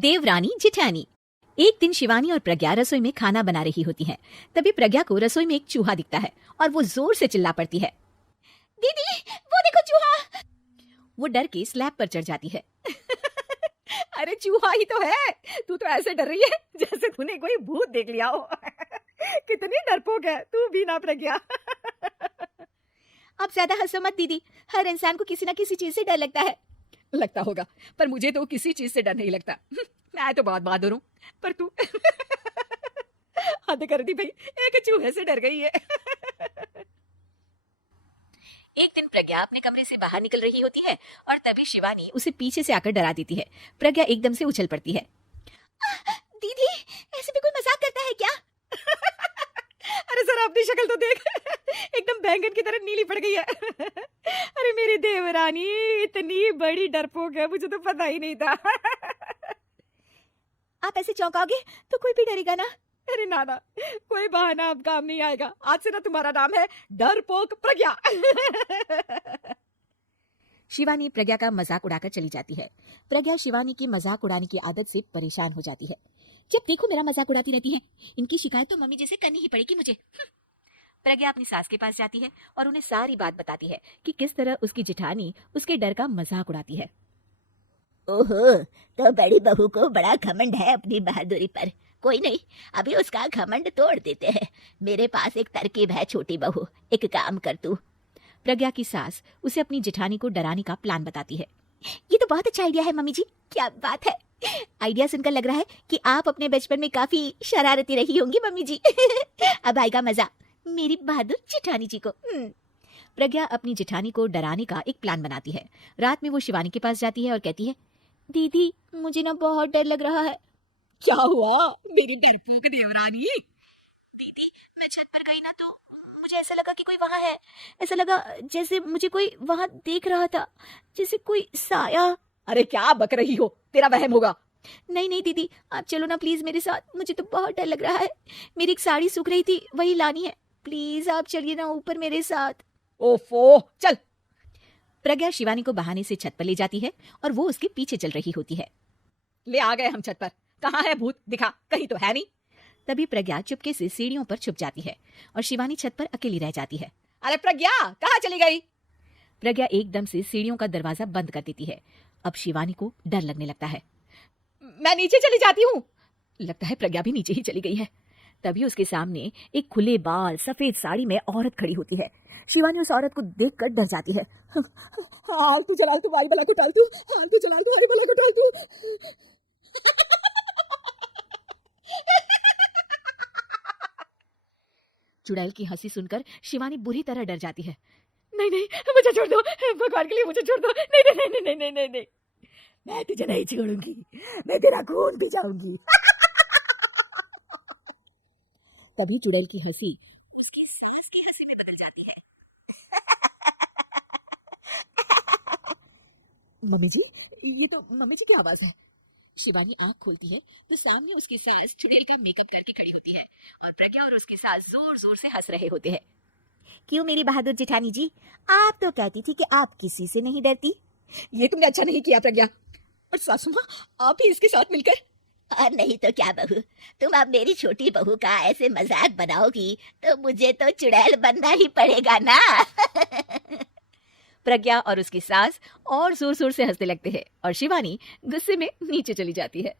देवरानी जिठानी। एक दिन शिवानी और प्रज्ञा रसोई में खाना बना रही होती हैं। तभी प्रज्ञा को रसोई में एक चूहा दिखता है और वो जोर से चिल्ला पड़ती है, दीदी वो देखो चूहा। वो डर के स्लैब पर चढ़ जाती है। अरे चूहा ही तो है, तू तो ऐसे डर रही है जैसे तूने कोई भूत देख लिया हो। कितनी डरपोक है तू भी ना प्रज्ञा। आप ज्यादा हंसो मत दीदी, हर इंसान को किसी ना किसी चीज से डर लगता है। लगता होगा, पर मुझे तो किसी चीज से डर नहीं लगता। मैं तो बहुत बहादुर हूँ, पर तू हद कर दी भाई, एक चूहे से डर गई है। एक दिन प्रज्ञा अपने कमरे से बाहर निकल रही होती है और तभी शिवानी उसे पीछे से आकर डरा देती है। प्रज्ञा एकदम से उछल पड़ती है। दीदी ऐसे भी कोई मजाक करता है क्या? अरे जरा अपनी शक्ल तो देख, एकदम बैंगन की तरह नीली पड़ गई है। अरे मेरी देवरानी इतनी बड़ी डरपोक है, मुझे तो पता ही नहीं था। आप ऐसे चौंकाओगे तो कोई भी डरेगा ना। अरे नाना, कोई बहाना अब काम नहीं आएगा। आज से ना तुम्हारा नाम है डरपोक प्रज्ञा। शिवानी प्रज्ञा का मजाक उड़ाकर चली जाती है। प्रज्ञा शिवानी की मजाक उड़ाने की आदत से परेशान हो जाती है। जब देखो मेरा मजाक उड़ाती रहती है, इनकी शिकायत तो मम्मी जैसे करनी ही पड़ेगी मुझे। प्रज्ञा अपनी सास के पास जाती है और उन्हें सारी बात बताती है कि किस तरह उसकी जेठानी उसके डर का मजाक उड़ाती है। ओहो, तो बड़ी बहू को बड़ा घमंड है अपनी बहादुरी पर। कोई नहीं, अभी उसका घमंड तोड़ देते हैं। मेरे पास एक तरकीब है छोटी बहू, एक काम कर तू। प्रज्ञा की सास उसे अपनी जेठानी को डराने का प्लान बताती है। ये तो बहुत अच्छा आइडिया है मम्मी जी, क्या बात है। आइडिया सुनकर लग रहा है कि आप अपने बचपन में काफी शरारती रही होंगी मम्मी जी। अब आएगा मजा मेरी बहादुर जेठानी जी को। प्रज्ञा अपनी जेठानी को डराने का एक प्लान बनाती है। रात में वो शिवानी के पास जाती है और कहती है, दीदी मुझे ना बहुत डर लग रहा है। क्या हुआ मेरी डरपोक देवरानी? दीदी मैं छत पर गई ना तो मुझे ऐसा लगा कि कोई वहां है। ऐसा लगा जैसे मुझे कोई वहां देख रहा था, जैसे कोई साया। अरे क्या बक रही हो, तेरा वहम होगा। नहीं नहीं दीदी, आप चलो ना प्लीज मेरे साथ, मुझे तो बहुत डर लग रहा है। मेरी एक साड़ी सूख रही थी, वही लानी है। प्लीज आप चलिए ना ऊपर मेरे साथ। ओफो चल। प्रज्ञा शिवानी को बहाने से छत पर ले जाती है और वो उसके पीछे चल रही होती है। ले आ गए हम छत पर, कहाँ है भूत, दिखा, कहीं तो है नहीं। तभी प्रज्ञा चुपके से सीढ़ियों पर छुप जाती है और शिवानी छत पर अकेली रह जाती है। अरे प्रज्ञा कहाँ चली गई? प्रज्ञा एकदम से सीढ़ियों का दरवाजा बंद कर देती है। अब शिवानी को डर लगने लगता है। मैं नीचे चली जाती हूँ। लगता है प्रज्ञा भी नीचे ही चली गई है। तभी उसके सामने एक खुले बाल सफेद साड़ी में औरत खड़ी होती है। शिवानी उस औरत को देखकर डर जाती है। हाल तू जलाल तू आई बला को टाल तू, हाल तू जलाल तू आई बला को टाल तू। चुड़ैल की हंसी सुनकर शिवानी बुरी तरह डर जाती है। नहीं नहीं मुझे छोड़ दो, भगवान के लिए मुझे छोड़ दो। नहीं नहीं नहीं नहीं नहीं नहीं नहीं, मैं तुझे नहीं छोड़ूंगी, मैं तेरा खून पी जाऊंगी। तभी चुड़ैल की हंसी उसकी सास की हंसी में बदल जाती है। मम्मी जी, ये तो मम्मी जी की आवाज है। शिवानी आंख खोलती है तो सामने उसकी सास चुड़ैल का मेकअप करके खड़ी होती है और प्रज्ञा और उसकी सास जोर जोर से हंस रहे होते हैं। क्यों मेरी बहादुर जेठानी जी, आप तो कहती थी कि आप किसी से नहीं डरती। ये तुमने अच्छा नहीं किया प्रज्ञा। और सासू माँ, आप ही इसके साथ मिलकर। और नहीं तो क्या बहू, तुम अब मेरी छोटी बहू का ऐसे मजाक बनाओगी तो मुझे तो चुड़ैल बनना ही पड़ेगा ना। प्रज्ञा और उसकी सास और जोर जोर से हंसने लगते हैं और शिवानी गुस्से में नीचे चली जाती है।